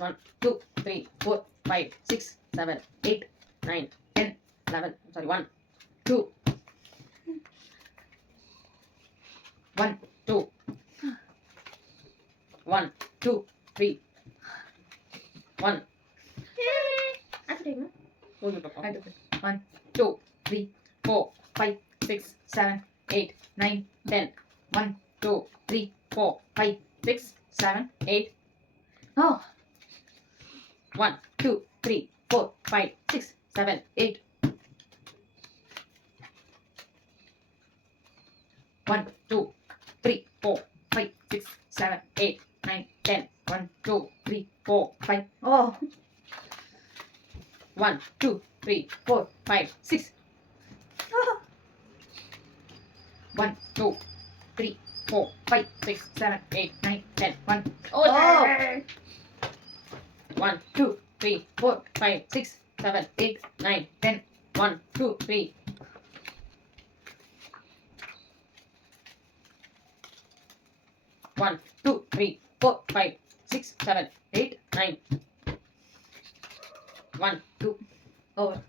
1, 2, 3, 4, 5, 6, 7, 8, 9, 10, 11. Sorry, 1, 2. 1, 2. 1, 2, 3. 1. I have to take, no? Oh, you took. I took it. 1, 2, 3, 4, 5, 6, 7, 8, 9, 10. 1, 2, 3, 4, 5, 6, 7, 8. Oh. 1, 2, 3, 4, 5, 6, 7, 8. 1, 2, 3, 4, 5, 6, 7, 8, 9, 10. 1, 2, 3, 4, 5. Oh. 1, 2, 3, 4, 5, 6. 1, 2, 3, 4, 5, 6, 7, 8, 9, 10. 1. Oh. 1, 2, 3, 4, 5, 6, 7, 8, 9, 10. 1, 2, 3. 1, 2, 3, 4, 5, 6, 7, 8, 9. 1, 2. Over.